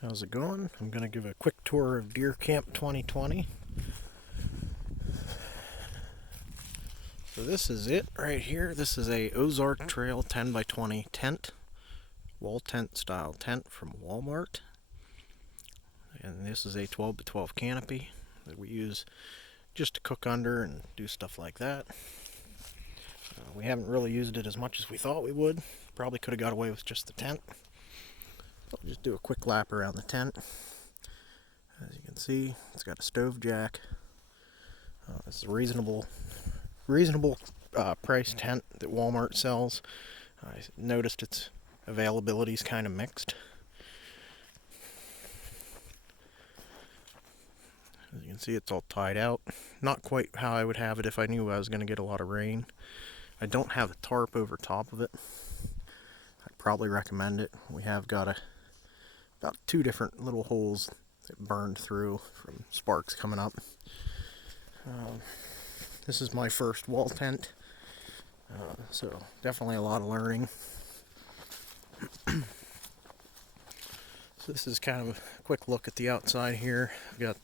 How's it going? I'm going to give a quick tour of Deer Camp 2020. So this is it right here. This is a Ozark Trail 10 by 20 tent, wall tent style tent from Walmart. And this is a 12 by 12 canopy that we use just to cook under and do stuff like that. We haven't really used it as much as we thought we would. Probably could have got away with just the tent. I'll just do a quick lap around the tent. As you can see, it's got a stove jack. It's a reasonable price tent that Walmart sells. I noticed its availability is kind of mixed. As you can see, it's all tied out. Not quite how I would have it if I knew I was going to get a lot of rain. I don't have a tarp over top of it. I'd probably recommend it. We have got about 2 different little holes that burned through from sparks coming up. This is my first wall tent, so definitely a lot of learning. So this is kind of a quick look at the outside here. I've got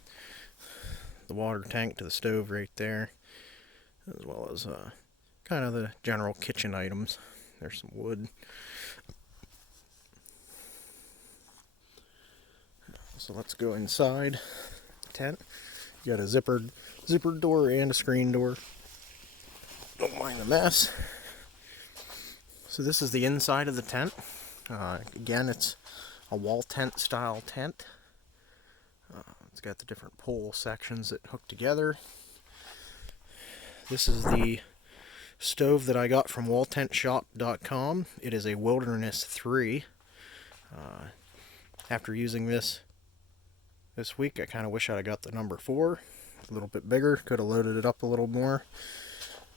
the water tank to the stove right there, as well as kind of the general kitchen items. There's some wood. So let's go inside the tent. You got a zippered door and a screen door. Don't mind the mess. So this is the inside of the tent. Again, it's a wall tent style tent. It's got the different pole sections that hook together. This is the stove that I got from walltentshop.com. It is a Wilderness 3. After using this week, I kind of wish I'd got the number 4. A little bit bigger, could have loaded it up a little more.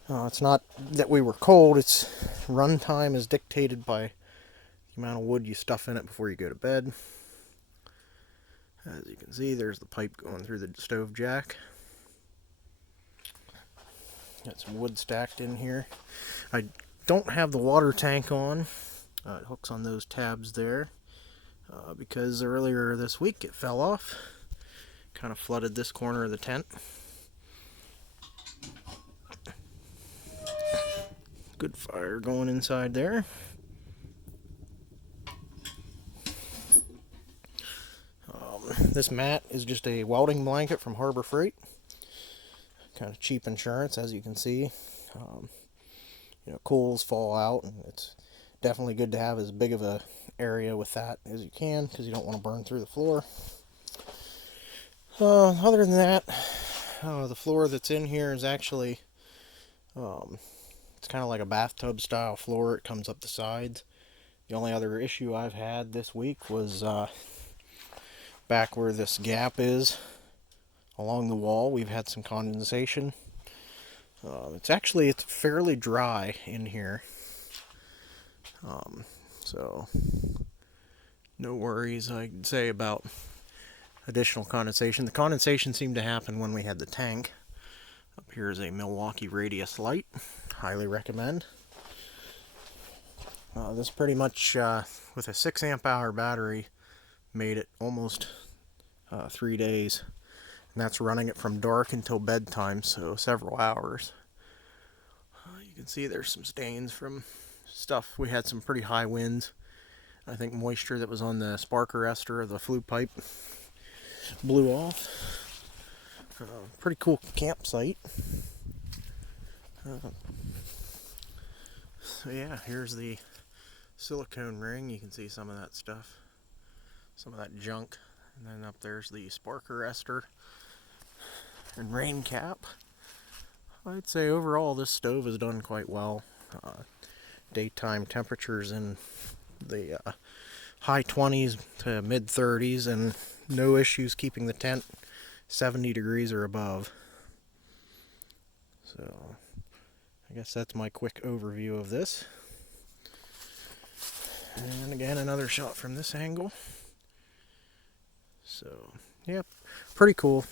It's not that we were cold, its run time is dictated by the amount of wood you stuff in it before you go to bed. As you can see, there's the pipe going through the stove jack. Got some wood stacked in here. I don't have the water tank on. It hooks on those tabs there because earlier this week it fell off. Kind of flooded this corner of the tent. Good fire going inside there. This mat is just a welding blanket from Harbor Freight. Kind of cheap insurance, as you can see. Coals fall out, and it's definitely good to have as big of a area with that as you can, because you don't want to burn through the floor. Other than that, the floor that's in here is actually it's kind of like a bathtub style floor. It comes up the sides. The only other issue I've had this week was back where this gap is along the wall. We've had some condensation. It's fairly dry in here, so no worries, I'd say, about additional condensation. The condensation seemed to happen when we had the tank. Up here is a Milwaukee radius light. Highly recommend. This pretty much, with a 6 amp hour battery, made it almost 3 days. And that's running it from dark until bedtime, so several hours. You can see there's some stains from stuff. We had some pretty high winds. I think moisture that was on the spark arrestor of the flue pipe blew off. Pretty cool campsite. So yeah, here's the silicone ring. You can see some of that stuff, some of that junk. And then up there's the spark arrestor and rain cap. I'd say overall this stove has done quite well. Daytime temperatures in the high 20s to mid 30s, and no issues keeping the tent 70 degrees or above. So I guess that's my quick overview of this. And again, another shot from this angle. So, yep, pretty cool.